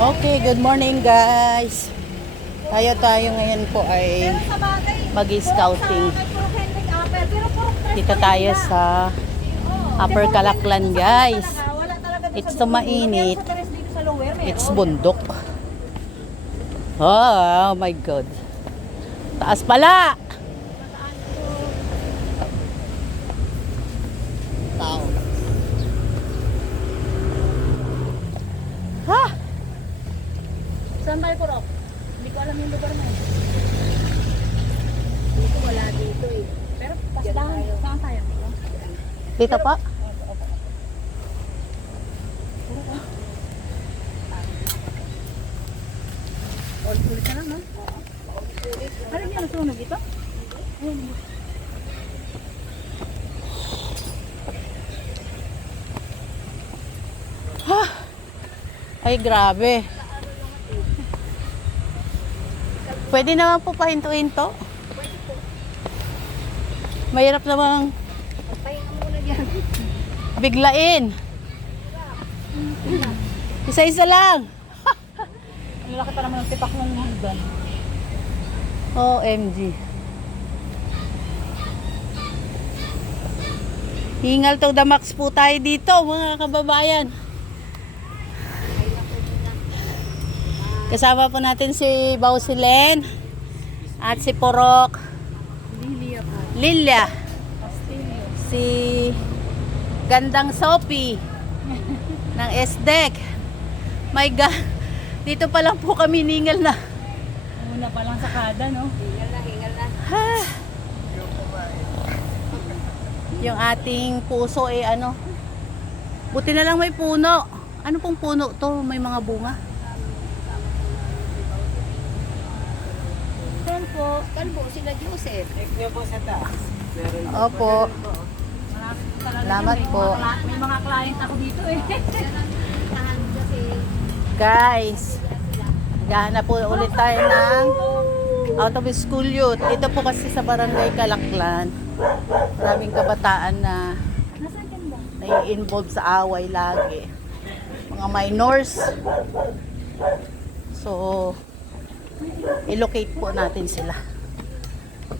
Okay, good morning guys. Tayo ngayon po ay mag-scouting. Dito tayo sa Upper Calaklan guys. It's so mainit. It's bundok. Oh my God. Taas pala. Tao. Ha? Saan tayo, Kurok? Hindi ko alam yung lugar na eh. Dito, wala dito eh. Pero pasdahan, saan tayo? Dito pa? Ulit ka lang, no? Ano niya nasunog ito? Ayun. Ha? Ay grabe. Pwede naman po pahinto-hinto. Mahirap namang Magpahinga muna dyan. biglain. Isa-isa lang. Ang laki pa naman ng tipak ng hagdan. OMG. Hingal to the max po tayo dito, mga kababayan. Kasama po natin si Bausilen at si Porok. Lilia po. Lilia. Castillo. Si Gandang Sophie ng SDEC. My God. Dito pa lang po kami ningal na. Una pa lang sa kada, no? Hingal na, hingal na. Ha. Yung ating puso ay ano. Buti na lang may puno. Ano pong puno to? May mga bunga. Saan po? Kalbo, sila Joseph. Opo. Talaga Salamat may po. May mga client ako dito eh. Guys, gahanap po ulit tayo ng out of school youth. Ito po kasi sa Barangay Calaklan. Maraming kabataan na Nasaan ka ba? nai-involve sa away lagi. Mga minors. So, i-locate po natin sila.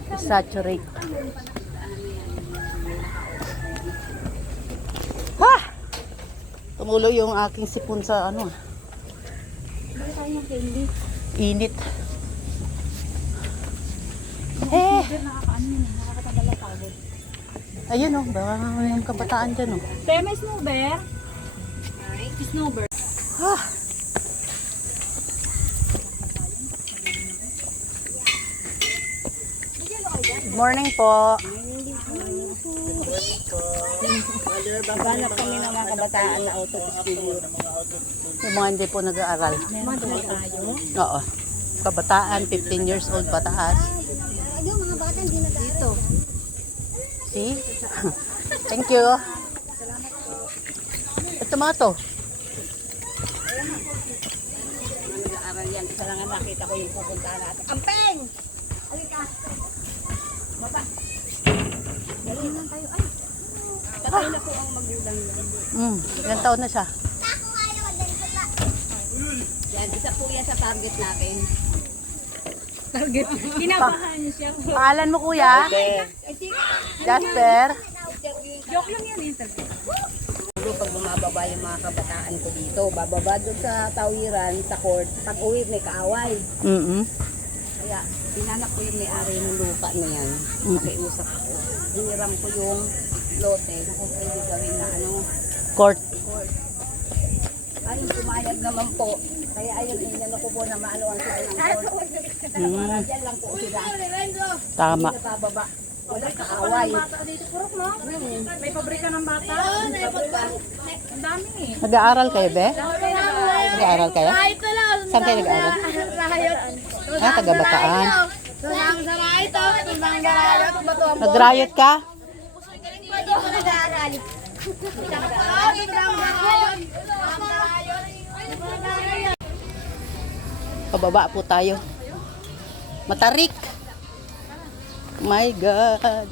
I-saturate. Ha! Tumulo yung aking sipon sa ano. Bakit tayo ng candy? Init. Eh! Pero nakakaano yun, nakakatanggal ang pagod. Ayun oh, baka yung kabataan dyan oh. Pero may snowbear. Snowbear. Ha! Good morning po. Baganap kami ng mga kabataan na auto school. Yung mga hindi po nag-aaral. Meron tayo. Oo. Kabataan, 15 years old pataas. Yung mga bata hindi nag-aaral. Dito. See? Thank you. Ito mga to. Nag-aaral yan. Isa lang ang nakita ko yung pupuntahan natin. Ampeng! Halika. Baba. Dali lang tayo. Ay! Tatay na po ang magulang yan. Ilang taon na siya? Yan, isa po yan sa target natin. Target? Kinabahan niyo siya. Pangalan mo kuya? Jasper. Joke lang yan, interview. Pag bumababa yung mga kabataan ko dito, bababa doon sa tawiran, sa court, pag uwi may kaaway. Kaya pinanap ko yung may-ari ng lupa na yan. Nakiusap ko. Hiniram ko yung lote na kung pwede gawin na ano, Court. court. Ayun, pumayag naman po. Kaya ayun, inano ko po na maaluan sila ng court. Para dyan lang po sila. Tama. Hindi nabababa. Walang kaaway. May pabrika ng bata. Ang dami eh. Nag-aaral kayo, be? Nag-aaral kayo? Saan kayo nag-aaral? Ah, taga-Bataan. Nag-riot ka? Pababa po tayo. Matarik. My God.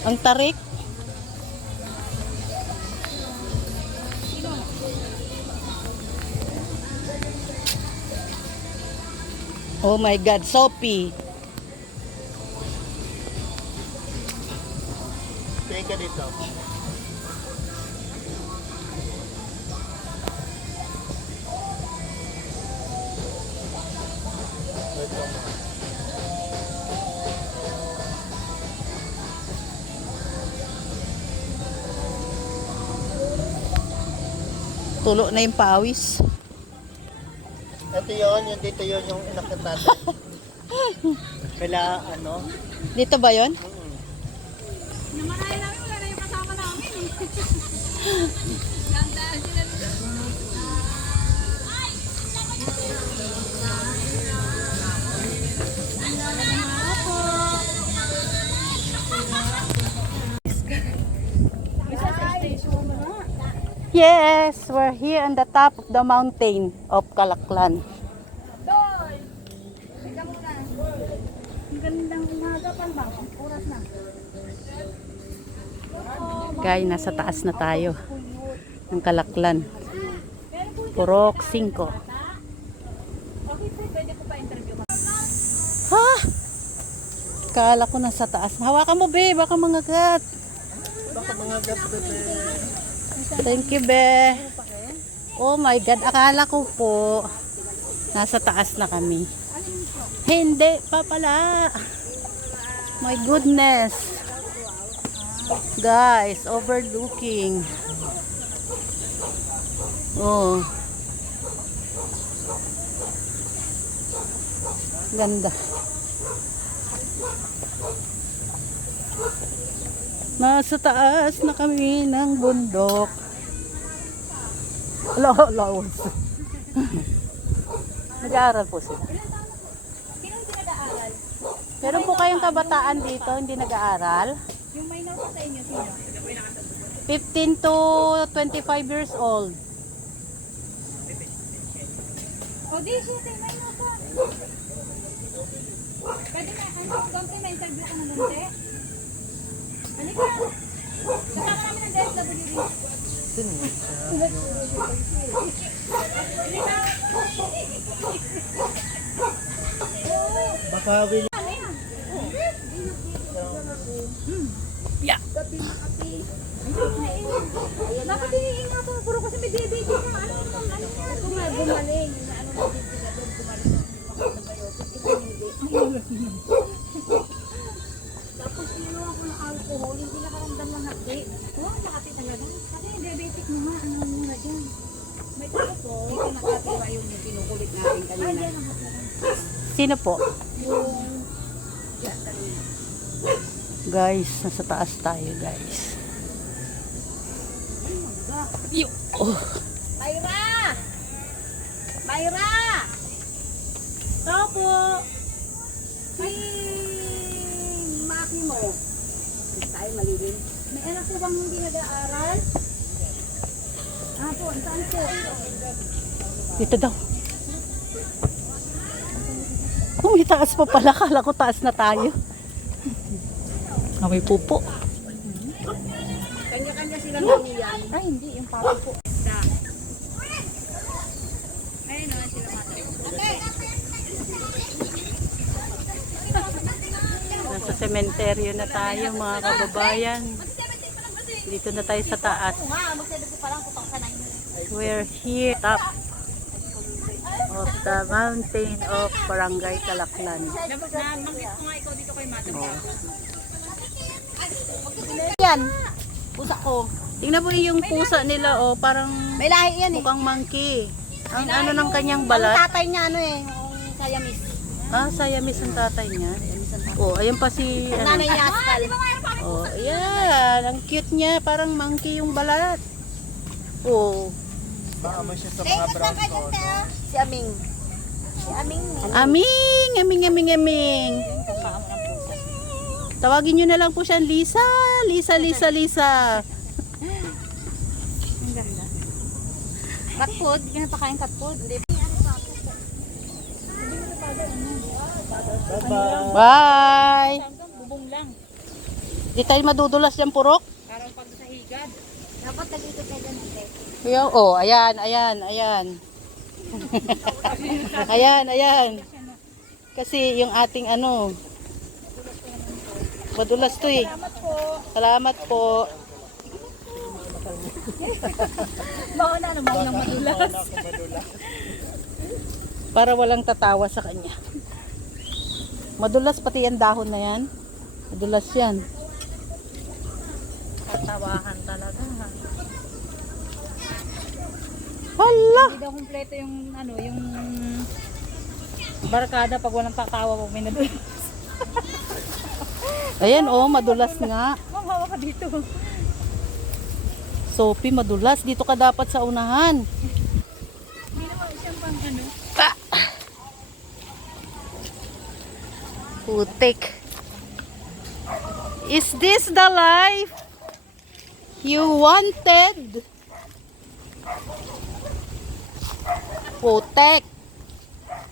Ang tarik. Oh my God, Sophie. Teka dito. Ito mo. Tulo na yung pawis. Ito yun, yung dito yun, yung inakit natin. Kala, ano? Dito ba yon? Namanayan namin, wala na yung kasama namin. Gandaan sila nila. Yes, we're here on the top of the mountain of Calaklan. Doy! Teka muna. Ang gandang umaga pa ba? Oras na. Guys, nasa taas na tayo ng Calaklan. Purok 5. Okay, pwede ko pa interview. Ha? Kala ko nasa taas. Hawakan mo, be. Baka mangagat. Baka mga bebe. Thank you, be. Oh my God. Akala ko po nasa taas na kami. Hindi pa pala. My goodness. Guys, overlooking. Oh. Ganda. Nasa taas na kami ng bundok. Laos. Nag-aaral po sila. Sinong pinag-aaral? Meron po kayong kabataan dito, hindi nag-aaral? Yung minor ko sa inyo, sino? 15 to 25 years old. O di, siya tayo minor ka. Pwede na, ano, Gante, may interview ka ng Gante? Halika. Kasama namin ng DSWD. Baka wili. Yeah. Dapat hinihinga ako, puro kasi may diabetes na ano yan. Ito nga, gumaling. Ano na din sila doon, gumaling ng antibiotic. Ito hindi. Tapos niluwa ko ng alcohol, hindi nakaramdam ng hapdi. Oo, nakati talaga. Kasi yung diabetic mo nga, ano muna dyan. May tapos po. Ito nakatira yung kinukulit natin kanina. Ay, dyan ang hapdi. Sino po? Yung, yan, kanina. Guys, nasa taas tayo, guys. Oh. Mayra! Mayra! Tao po. May maki mo. Tayo maligin. May anak po bang hindi nag-aaral? Ah po, saan po? Dito daw. Oh, may taas pa pala. Kala ko taas na tayo. May pupo. Kanya-kanya silang ganyan. Ay, hindi. Yung papa po. Ayun na sila mata. Nasa sementeryo na tayo, mga kababayan. Dito na tayo sa taas. We're here top of the mountain of Barangay Calaklan. Nabanggit ko nga ikaw dito kay Mata. Yan. Pusa ko. Tingnan mo yung pusa nila, oh, parang May lahi yan eh. mukhang monkey. Ang ano ng kanyang Ang balat? tatay niya ano eh. Yung Siamese. Ah, Siamese ang tatay niya. Oh, ayun pa si ano. Nanay niya askal. Oh, ayan. Ang cute niya. Parang monkey yung balat. Oh. Baka mo siya sa mga brown ko. Si Aming. Si Aming. Aming! Aming, aming, aming. Tawagin nyo na lang po siya, Lisa. Lisa, Lisa, Lisa. Ang ganda. Cat food? Hindi ka napakain cat food? Hindi. Bye-bye. Bye! Di tayo madudulas dyan, Purok. Parang pag sa higad. Dapat nag-ikot kayo dyan, ate. Oh, ayan. ayan. Kasi yung ating ano, madulas to eh. Salamat po. Mauna naman ng madulas. Para walang tatawa sa kanya. Madulas pati yung dahon na yan. Madulas yan. Tatawahan talaga. Hala! Hindi daw kumpleto yung ano, yung barkada pag walang tatawa pag may nadulas. Ayan oh, madulas nga. Mamawa ka dito. Sophie, madulas. Dito ka dapat sa unahan. Hindi naman siyang pang ano. Putik. Is this the life you wanted? Putek.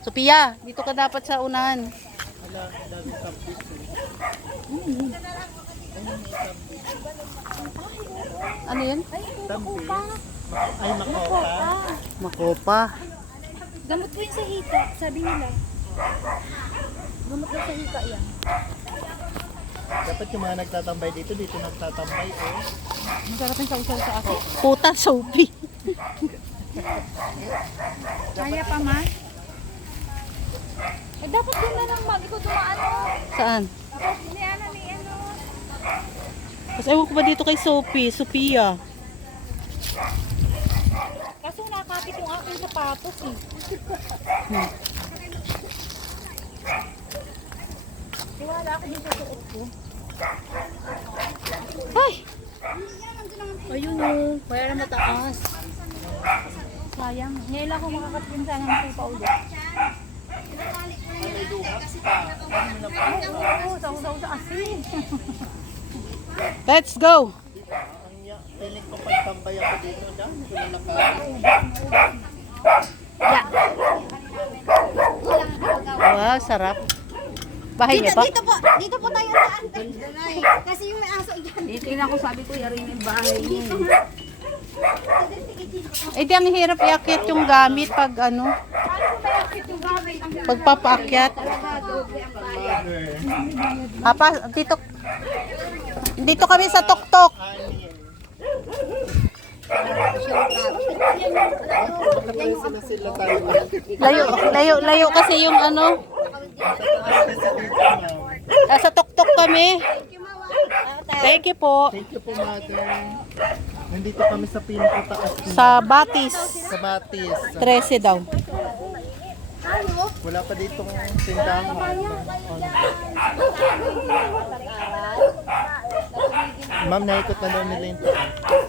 Sophia, dito ka dapat sa unahan. Ano yun? Ay, makopa. Makopa. Gamot po yun sa hita, sabi nila. Gamot daw sa hita yan. Dapat yung mga nagtatambay dito nagtatambay eh. Masarap yung sausaw sa akin. Puta, Sophie. Kaya pa, ma? Eh, dapat din na lang mag ikaw dumaan mo. Saan? Ni ano. Mas ewan ko ba dito kay Sophie, Sophia? Kaso nakakapit yung aking sapatos eh. Tiwala ako dito sa suot ko. Ay! Ayun o. Kaya na mataas. Sayang. Ngayon lang ako makakatin sana ng paulit. Oo, sausaw sa asin. Let's go! Piling ko pagtambay ako dito na. Wow, sarap. Bahay niya pa? Dito po tayo sa antay. Kasi yung may aso iyan. Dito ko sabi ko, yari yung bahay niya. Eh di ang hirap iakyat yung gamit pag ano, pagpapaakyat. Apa, dito kami sa tuktok. Layo kasi yung ano. Sa tuktok kami. Thank you po. Thank you po, mother. Nandito kami sa pinakataas Sa Batis. sa Batis. 13 daw. Wala pa ditong tindahan. Ma'am, naikot na daw nila yung taas.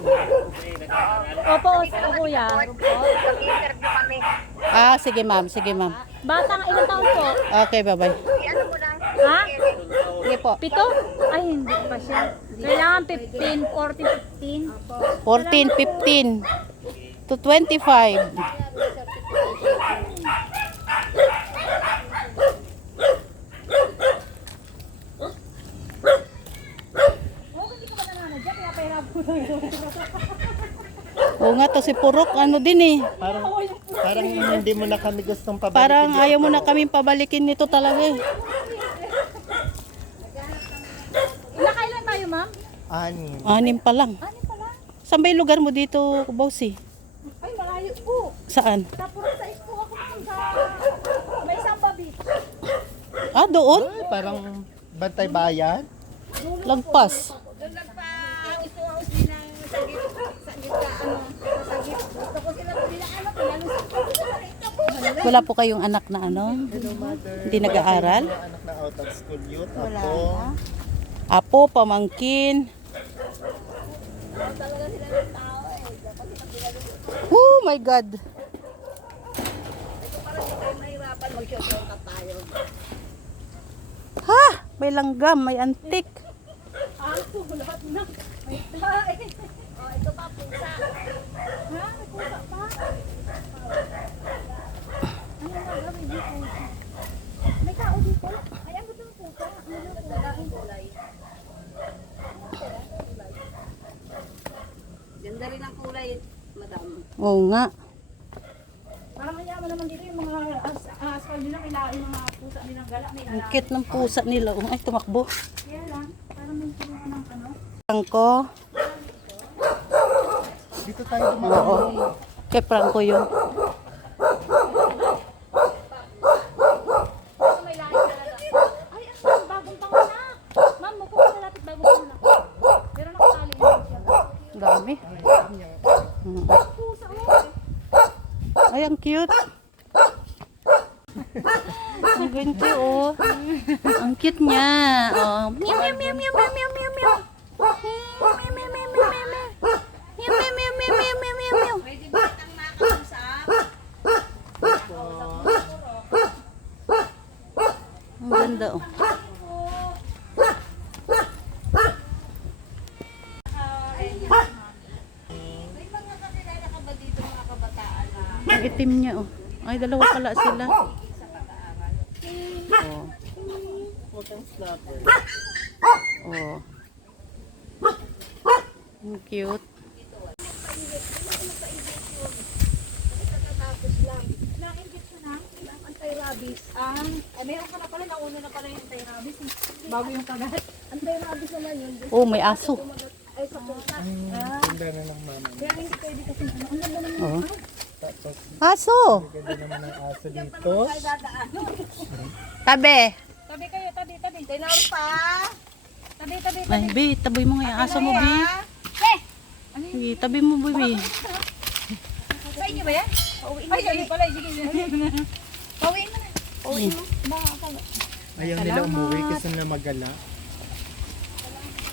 Opo, kuya. Ah, sige ma'am, sige ma'am. Batang ilang taon po? Okay, bye-bye. Ha? Sige po. 7? Ay, hindi pa siya. Kailangan 15, 14, 15. 14, 15 to 25. Oo nga to si Purok, ano din eh. Parang hindi mo na kami gustong pabalikin. Parang ayaw mo na kaming pabalikin nito talaga eh. Ilang kailan tayo, ma'am? 6. 6 pa lang. Ano pala? Saan ba yung lugar mo dito, Bossy? Ay, malayo po. Saan? Sa Purok po ako sa may Samba Beach. Ah, doon? Ay, parang Bantay Bayan. Lagpas. Doon nagpa-house din ng sagit ka, gusto ko sila ano, Wala po kayong anak na ano? Hello, mother. Hindi nag-aaral? Mga anak na out of school youth. Wala Ako. na. Apo, pamangkin. Oh my God. Ha? May langgam, may antik. Aso, lahat na. May tayo. Oh, ito pa, pusa. Ha? May pusa pa? Ano nga gawin dito? May tao dito? Ay, ang gusto ng pusa. Ano yung kulay? maliit, madam. Oo nga. Parang mayaman naman dito yung mga aswal nila, yung mga pusa nilang gala. May Ang cute ng pusa nila. Oh, ay, tumakbo. kaya lang, parang may tulong ng ano. Franco. Dito tayo dumaan. Oo. Kay Franco yun. May lahi talaga. Ay, aswal, bagong panganak. Ma'am, mukhang malapit bagong panganak. Pero nakatali na siya. Ang dami. Pusa, oh. Ay, ang cute. Ang ganito, oh. Ang cute niya. Oh. Meow, meow, meow, meow, meow, meow, meow, meow. Meow, meow, meow, meow, meow, meow. Meow, meow, meow, meow, meow, meow, meow, meow. Pwede ba itang makausap? Ang ganda, oh. May mga kakilala ka ba dito mga kabataan na Ang itim niya, oh. Ay, dalawa pala sila. sa pag-aaral? Oh. Photos natin. Oh. Ang cute. Tapos lang. Na-inject ko na, ang anti-rabies. Meron ka na pala, nauna na pala yung anti-rabies. Bago yung kagat. Anti-rabies naman yun. Oh, may aso. Ay, sa pusa. Ganda na ng mama. Kaya hindi pwede kasi ano. Ang ganda naman. Oh. Tapos, Aso! ganda naman ng aso dito. Tabi! Tabi kayo, tabi. Tinor pa. Tabi. Ay, Bi, tabi mo nga yung aso mo, Bi. Sige, tabi mo, Bi. Sa inyo ba yan? Ay, hindi pala. Sige. Pauwiin mo na. Pauwiin mo. Ayaw nila umuwi kasi na magala.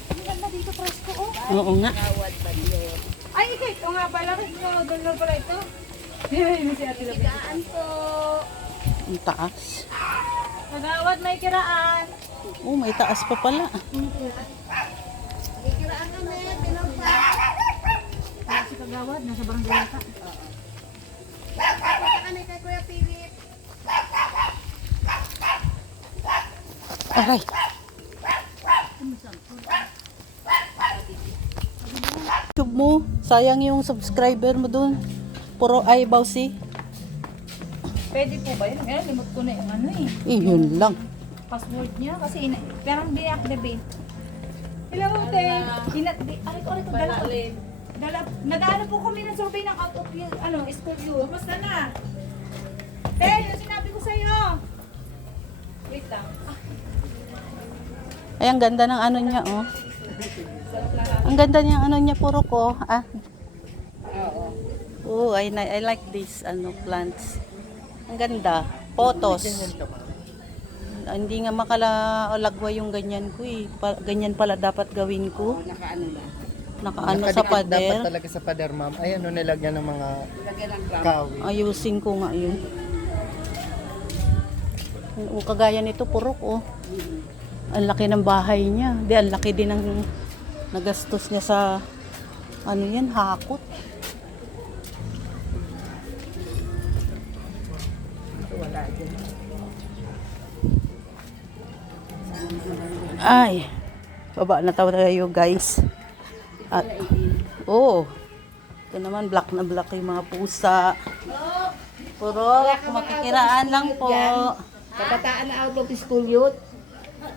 Ang ganda dito, presko. Oh. Oo nga. Tawad ba yun? Ay, ito nga pala. Doon na pala ito. Hindi si Ate Labi. Higaan po. Ang taas. Nagawad, may kiraan. Oh, may taas pa pala. Kikiraan kami. Tinor pa. Si Kagawad, nasa barangay yata. Punta kami kay Kuya Philip. Aray. YouTube mo, sayang yung subscriber mo dun. Puro ay bawsi. Pwede po ba yun? Ngayon, limot ko na yung ano eh. Yun lang. Password niya kasi parang deactivate. Hello, te. Aray ko, dala. Nag-ano po kami ng survey ng out of yung, school you. Kamusta na? Te, yung sinabi ko sa'yo. Wait lang. Ay, ang ganda ng ano niya, oh. Ang ganda niya, ano niya, puro ko. Ah. Oh, I like this, plants. Ang ganda. Photos. Hindi nga makalagwa yung ganyan ko, eh. Ganyan pala dapat gawin ko. Nakaano na. Nakaano sa Dapat pader. talaga sa pader, ma'am. Ay, ano nilagyan ng mga Lagyan ng gram. kawi. Ayusin ko nga yun. O, kagaya nito, purok, oh. Ang laki ng bahay niya. Di, ang laki din ng nagastos niya sa, yan, hakot. Wala din. Ay, baba na tayo, guys. At, ito naman, black na black yung mga pusa. Puro, makikiraan lang po. Kabataan na out of school youth.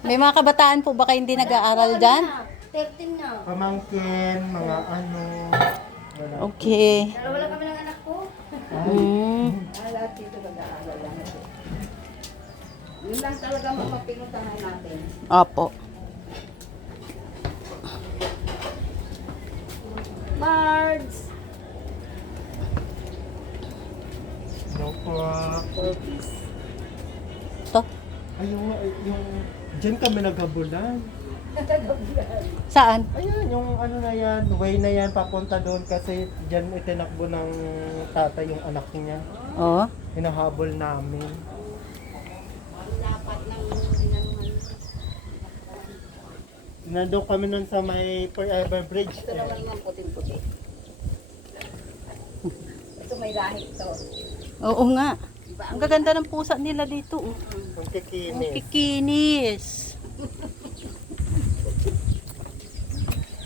May mga kabataan po baka hindi nag-aaral dyan? 13 na. Pamangkin, mga ano. Okay. Dalawa lang kami ng anak ko. Lahat dito nag-aaral lang. Yun lang talaga mga pinuntahan natin. Opo. Birds! No po. Ito. Ay, yung dyan kami naghabulan. Saan? Ayan, yung ano na yan, way na yan, papunta doon kasi dyan itinakbo ng tatay yung anak niya. Oh. Hinahabol namin. Dapat ng inanuhan. Nandun kami nun sa may Forever Bridge. Ito naman mga puting-puti. Ito may lahit to. Oo nga. Ang gaganda ng pusa nila dito. Oh. Ang Ang kikinis. kikinis.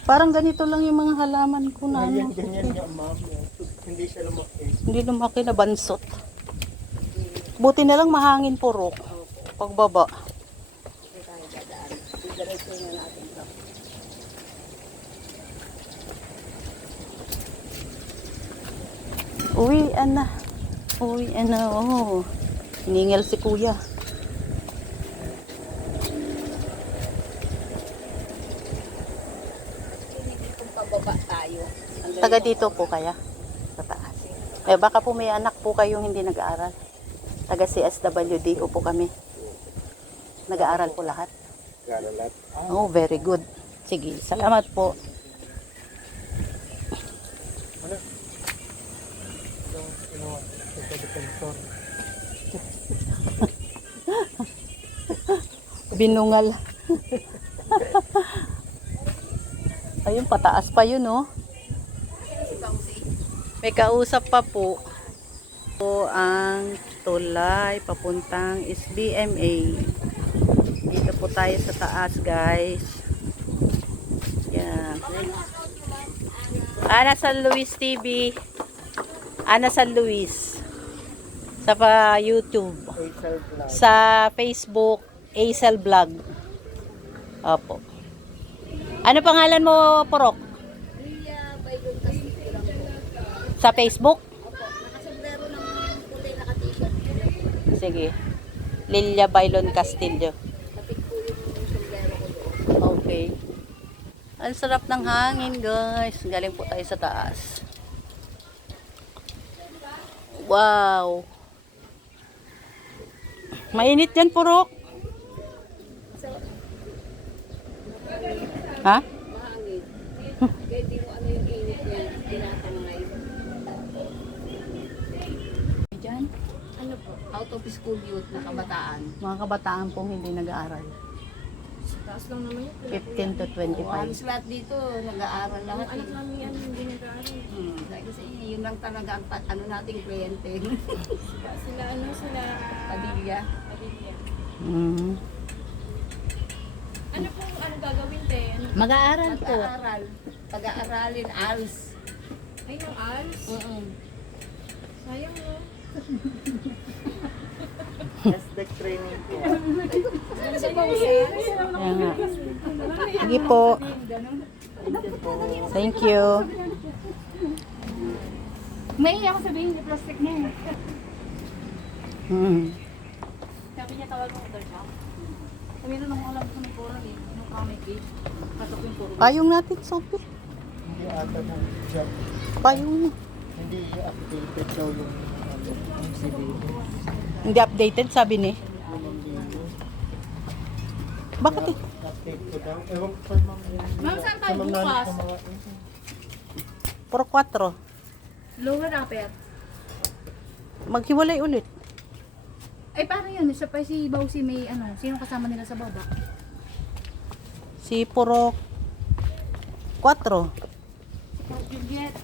Parang ganito lang yung mga halaman ko na ano. Ganyan niya, ma'am. Hindi siya lumaki. Hindi lumaki na bansot. Buti na lang mahangin puro. Pagbaba. Uwian na. Uwian na. Oh. Hiningal si kuya. Kung pababa tayo. Taga dito po kaya? Sa taas. Eh baka po may anak po kayong hindi nag-aaral. Taga CSWDO po kami. Nag-aaral po lahat. Galalat. Oh, very good. Sige, salamat po. Yung kinuha sa defensor. Binungal. Ayun, pataas pa yun, oh. May kausap pa po. Po ang tulay papuntang SBMA. Dito po tayo sa taas, guys. Yan. Ana San Luis TV. Ana San Luis. Sa YouTube. Excel Vlog. Sa Facebook, Acel Vlog. Opo. Ano pangalan mo, Porok? Ria, Baylon Castillo lang po. Sa Facebook? Opo, nakasombrero ng kulay naka-t-shirt. Sige. Lilia Bailon Castillo. Tapit po yung sombrero ko doon. Okay. Ang sarap ng hangin, guys. Galing po tayo sa taas. Wow. Mainit dyan, Porok. So, Ha? mahangin. Pwede mo ano yung init niya, tinatangay. Dyan? Ano po? Out of school youth na kabataan. Mga kabataan pong hindi nag-aaral. Taas lang naman yun. 15 to 25. Halos lahat dito, nag-aaral lahat. Anak namin yan, hindi nag-aaral. Dahil kasi yun lang talaga ang ano nating kliyente. Sila Padilla. Padilla. Mm. Ano pong ano gagawin te? Ano? Mag-aaral po. Pag-aaral. Pag-aaralin, ALS. Ay, yung ALS? Sayang no? SDEC training po. Ano sa Bausi? Kaya nga. Sige po. Thank you. May ako sabihin yung plastic niya eh. Mm. Sabi niya tawag mo ito siya. Sabi na nung alam ko ng coral eh. Nung comic eh. Katok yung coral. Payong natin, Sophie. Hindi ata ng job. Payong. Hindi updated daw yung CV. Hindi updated, sabi ni. Bakit eh? Update ko daw. Ewan ko kay ma'am. Ma'am, saan tayo Sa mga bukas? sa mga Puro 4. Lower upper. Maghiwalay ulit. Ay, paano yun? Siya pa si Bausi may ano, sino kasama nila sa baba? Si Puro 4. Juliet.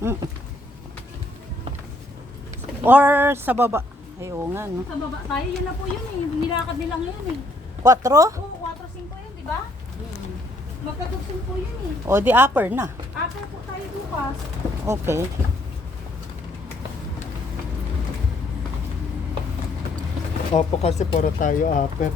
Mm. Or sa baba. Ay, oo nga, no? Sa baba tayo, yun na po yun eh. Nilakad nila ngayon eh. 4? Oo, 4-5 yun, di ba? Magkatugsin po yun eh. O, di upper na. Upper po tayo bukas. Okay. Opo kasi puro tayo upper.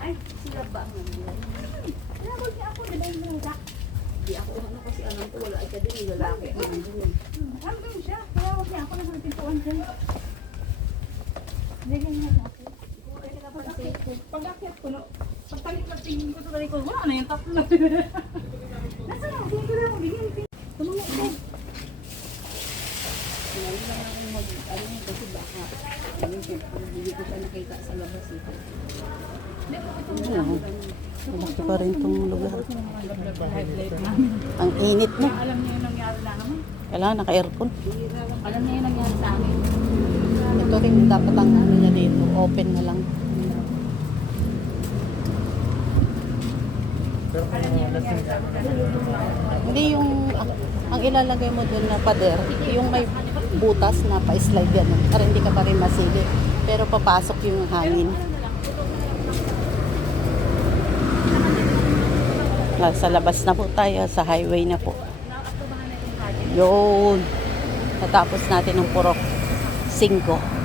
Ay, sila ba ang nandiyan? Tinawag niya ako, di ba yung mga Di ako ano kasi alam ko wala ay ka din lalaki. Hanggang siya, tinawag niya ako na sa pintuan siya. Bigyan niya ako. Pag-akyat ko, no, pagtalit na tingin ko sa ko, wala na yung tatlo na. Nasaan ako? Tingin ko na ako, bigyan. Tumulong ko. Ngayon lang ako ano kasi baka hindi ko siya nakita sa labas eh. Malaki pa rin itong lugar. Ang init na. Alam niya yung nangyari na naman. Kailangan naka-aircon. Alam niya yung nangyari sa amin. Ito rin dapat ang ano niya dito. Open na lang. Pero kung Hindi yung, ang ilalagay mo dun na pader, yung may butas na pa-slide ganun, para hindi ka pa rin masilip. Pero papasok yung hangin. Sa labas na po tayo, sa highway na po. Yun. Natapos natin ng Purok 5.